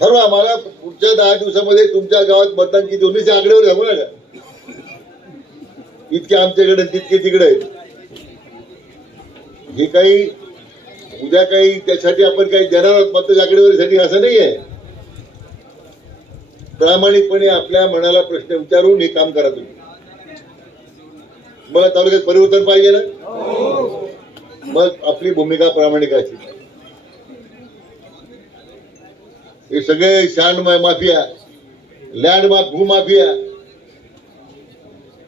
ठरवा मला पुढच्या 10 दिवसामध्ये तुमच्या गावात मतदान किती होईल ते आकडेवर सांगू नका. इतके आमच्याकडे तितके तिकडे आहेत. हे काही उद्या काही त्यासाठी आपण काही देणार आहोत मतदान आकडेवारीसाठी असं नाही आहे. प्रामाणिकपणे आपल्या मनाला प्रश्न विचारून हे काम करा. तुम्ही मला तालुक्यात परिवर्तन पाहिजे ना, मग आपली भूमिका प्रामाणिक असेल. हे सगळे शांड माफिया, लँड भूमाफिया,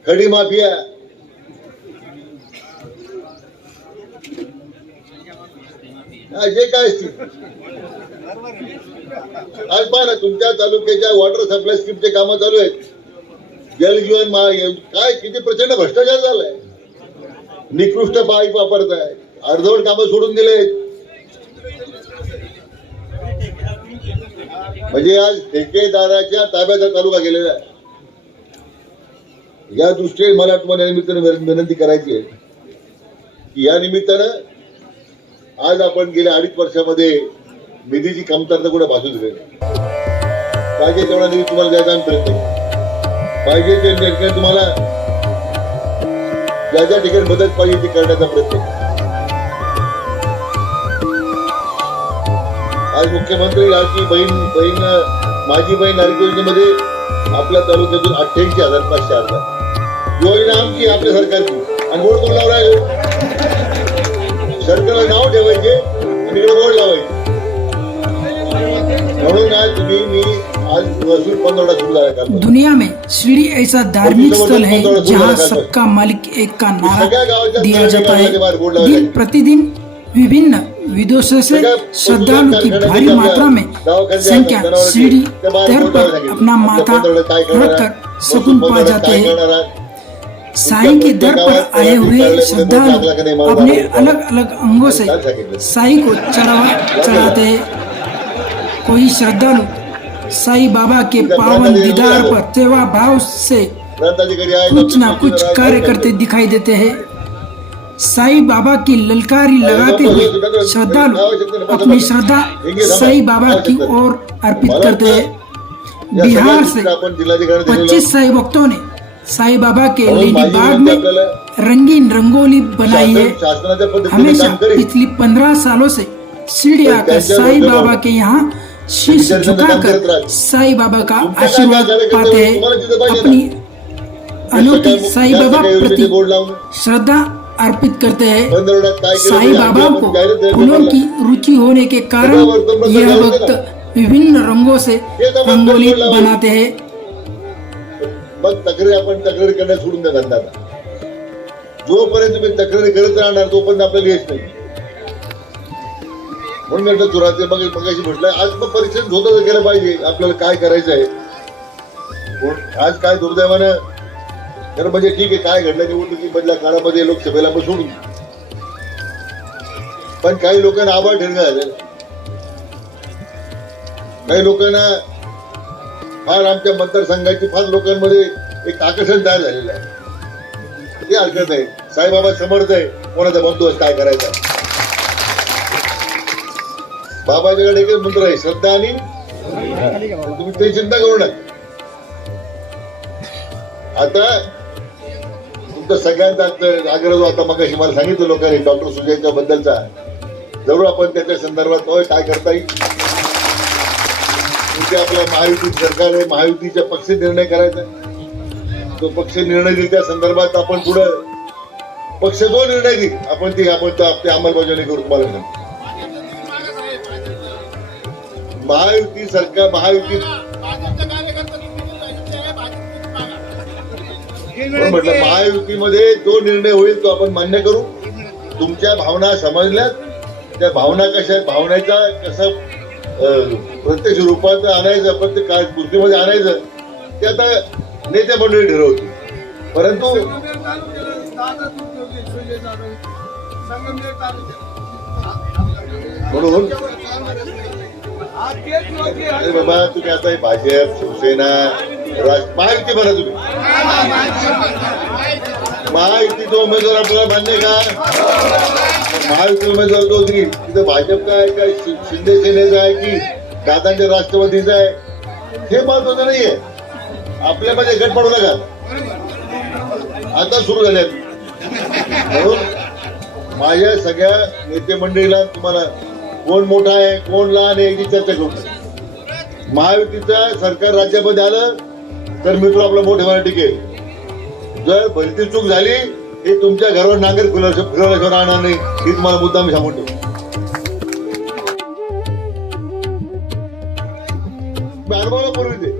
खडी माफिया, जे काय असतील आज पहा ना तुमच्या तालुक्याच्या वॉटर सप्लाय स्कीमचे कामं चालू आहेत. जलजीवन काय किती प्रचंड भ्रष्टाचार झालाय. निकृष्ट पाईप वापरताय, अर्धवट कामं सोडून दिलेत. म्हणजे आज ठेकेदाराच्या ताब्याचा तालुका गेलेला आहे. या दृष्टीने मला तुम्हाला निमित्तानं विनंती करायची आहे की या निमित्तानं आज आपण गेल्या 2.5 वर्षामध्ये निधीची कमतरता कुठे भासू दिली. पाहिजे तेवढा निधी तुम्हाला द्यायचा प्रयत्न, पाहिजे ते ठिकाणी तुम्हाला ज्या ज्या ठिकाणी मदत पाहिजे ती करण्याचा प्रयत्न. आज मुख्यमंत्री लाडकी बहीण माझी बहीण लाडकी योजनेमध्ये आपल्या तालुक्यातून 88,500 अर्ज. योजना आमची आपल्या सरकारची आणि बोर्ड कोण लावला आहे. सरकारला नाव ठेवायचे आणि इकडे बोर्ड लावायचे. म्हणून आज मी आज वसूल पंधरवडा सुरू झाला. दुनिया में शिरडी ऐसा धार्मिक स्थल है जहाँ सबका मालिक एक का नारा दिया जाता है. दिन प्रतिदिन विभिन्न विदेशों से श्रद्धालु की भारी मात्रा में संख्या शिरडी तट पर अपना माथा रखकर सुकून पा जाते हैं. साईं के दर पर आए हुए श्रद्धालु अपने अलग अलग अंगों से साईं को चढ़ाते हैं. कोई श्रद्धालु साईं बाबा के पावन दीदार पर सेवा भाव से कुछ न कुछ कार्य करते दिखाई देते हैं. साईं बाबा की ललकारी लगाते हुए श्रद्धालु अपनी श्रद्धा साईं बाबा की ओर अर्पित करते हैं. बिहार से 25 साईं भक्तों ने साईं बाबा के लेडी बाग में रंगीन रंगोली बनाई है. हमेशा पिछली 15 सालों से शिरडी आकर साईं बाबा के यहाँ शीश झुकाकर साईं बाबा का आशीर्वाद पाते हैं. अपनी अनोखी साईं बाबा प्रति श्रद्धा अर्पित करते हैं. साईं बाबा को फूलों की रुचि होने के कारण यह भक्त विभिन्न रंगों से रंगोली बनाते हैं. मग तक्रारी करण्यास सोडून द्या धंदा. जोपर्यंत तुम्ही तक्रारी करत राहणार तोपर्यंत आपल्याला यश नाही. म्हणून म्हटलं चुराचे मग मगाशी म्हटलंय आज मग परीक्षण स्वतः केलं पाहिजे आपल्याला काय करायचं आहे. आज काय दुर्दैवानं तर म्हणजे ठीक आहे काय घडलं निवडणुकीमधल्या काळामध्ये लोकसभेला मग सोडून, पण काही लोकांना आभार ठेवणं झालेलं. काही लोकांना फार आमच्या मतदारसंघाची फार लोकांमध्ये एक आकर्षण तयार झालेलं आहे. ते हरकत नाही. साईबाबा समर्थ आहे. कोणाचा बंदोबस्त काय करायचा. बाबाच्याकडे एकच मंत्र आहे श्रद्धा आणि तुम्ही ते चिंता करू नका. आता तुमचा सगळ्यांचा आग्रह जो आता मगाशी मला सांगितलं लोकांनी डॉक्टर सुजयच्या बद्दलचा जरूर आपण त्याच्या संदर्भात काय करता येईल आपल्या महायुती सरकार आहे. महायुतीच्या पक्ष निर्णय करायचा. तो पक्ष निर्णय देईल त्या संदर्भात आपण पुढे पक्ष जो निर्णय देईल आपण ते अंमलबजावणी करू. तुम्हाला महायुती सरकार महायुती म्हटलं महायुतीमध्ये जो निर्णय होईल तो आपण मान्य करू. तुमच्या भावना समजल्यात. त्या भावना कशा आहेत, भावनेचा कसं प्रत्यक्ष रूपात आणायचं, प्रत्येक कृतीमध्ये आणायचं ते आता नेते मंडळी ठरवतील. परंतु म्हणून अरे बाबा तुम्ही आता भाजप शिवसेना महायुती म्हणा. तुम्ही महायुतीचा उमेदवार आपल्याला मान्य का. महायुती उमेदवार तो तिथं भाजप काय काय शिंदे सेनेचा आहे की दादांच्या राष्ट्रवादीचं आहे हे महत्वाचं नाहीये. आपल्यामध्ये गट पडू नका, आता सुरू झाले. म्हणून माझ्या सगळ्या नेते मंडळीला तुम्हाला कोण मोठा आहे कोण लहान आहे याची चर्चा करू. महायुतीचा सरकार राज्यामध्ये आलं तर मित्र आपलं मोठेपणा टिकेल. जर भलती चूक झाली हे तुमच्या घरावर नांगर फिरवल्याशिवाय राहणार नाही, ही तुम्हाला मुद्दा मी सांगून ठेवतो. अनुभवला पूर्वी ते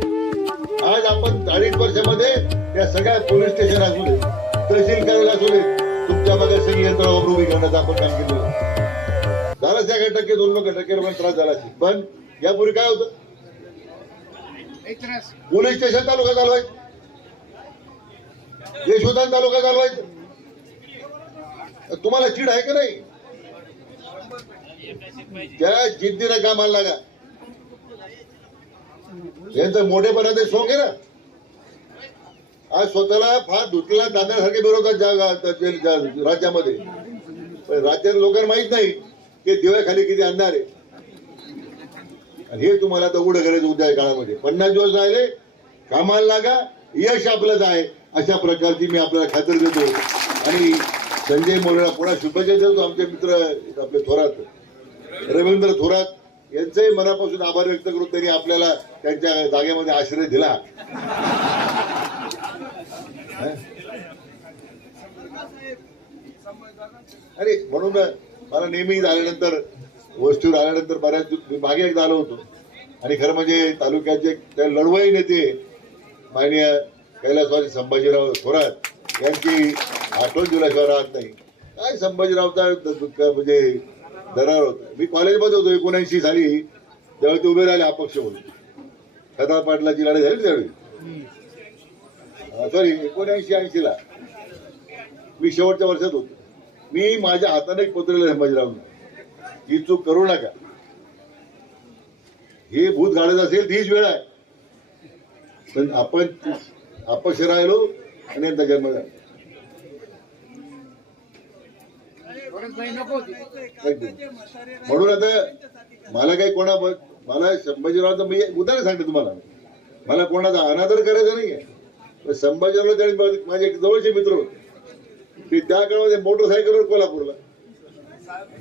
आज आपण 40 वर्षामध्ये या सगळ्या पोलीस स्टेशन असू दे, तहसील कार्यालय असू दे, तुमच्या मागे सगळी यंत्रणा उभी करण्याचं आपण काम केलं. झाला 1% 2% लोकांना त्रास झाला असेल, पण यापूर्वी काय होतं? पोलीस स्टेशन तालुका चालवायचं, यशोधन तालुका चालवायचं. तुम्हाला चीड आहे का नाही? त्या जिद्दीनं कामाला लागा. यांचं मोठेपणाचे शोक आहे ना. आज स्वतःला फार धुतलेला दांड्यासारखे विरोधात राज्यामध्ये, राज्यातील लोकांना माहित नाही की दिव्याखाली किती अंधार आहे. आणि हे तुम्हाला आता उघड करायचं उद्या काळामध्ये. 50 दिवस राहिले, कामाला लागा, यश आपलंच आहे अशा प्रकारची मी आपल्याला खात्री देतो. आणि संजय मोरेला पुन्हा शुभेच्छा देतो. आमचे मित्र आपले थोरात रवींद्र थोरात यांचंही मनापासून आभार व्यक्त करून त्यांनी आपल्याला त्यांच्या जागेमध्ये आश्रय दिला. अरे म्हणून मला नेहमी आल्यानंतर वस्तीवर आल्यानंतर बऱ्याच मागे एकदा आलो होतो. आणि खरं म्हणजे तालुक्याचे लढवई नेते माननीय कैलासवासी संभाजीराव थोरात यांची आठवण दिल्याशिवाय राहत नाही. काय संभाजीरावचा म्हणजे दरार होता. मी कॉलेजमध्ये होतो 79 साली, त्यावेळी ते उभे राहिले अपक्ष म्हणून. खदा पाटलाची लढाई झाली त्यावेळी, सॉरी 79-80 ला मी शेवटच्या वर्षात होतो. मी माझ्या हाताने एक पत्र लिहिलं संभाजीरावने, ही चूक करू नका, हे भूत गाडत असेल तीच वेळ आहे. पण आपण अपक्ष राहिलो आणि यांचा जन्म झाला. म्हणून आता मला काही मला संभाजीरावचं मी उदाहरण सांगते तुम्हाला, मला कोणाचा अनादर करायचा नाहीये. संभाजीराव त्यावेळी माझे एक जवळचे मित्र होते, ते त्या काळामध्ये मोटरसायकलवर कोल्हापूरला,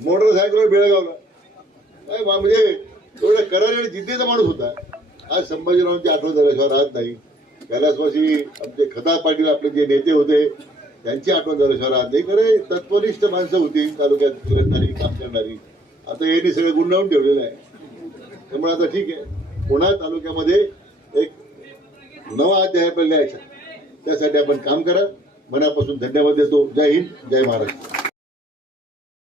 मोटरसायकलवर बेळगावला, काय म्हणजे एवढा करारी आणि जिद्दीचा माणूस होता. आज संभाजीरावांची आठवण झाल्याशिवाय राहत नाही. कैलासवासी आमचे खदा पाटील आपले जे नेते होते त्यांची आठवण झाल्याशिवाय राहत नाही. खरे तत्वनिष्ठ माणसं होती तालुक्यात फिरणारी, काम करणारी. आता यांनी सगळं गुंडाळून ठेवलेलं आहे. त्यामुळे आता ठीक आहे, पुन्हा तालुक्यामध्ये एक नवा अध्याय आपल्याला लिहायचा, त्यासाठी आपण काम करा. मनापासून धन्यवाद देतो. जय हिंद, जय महाराष्ट्र.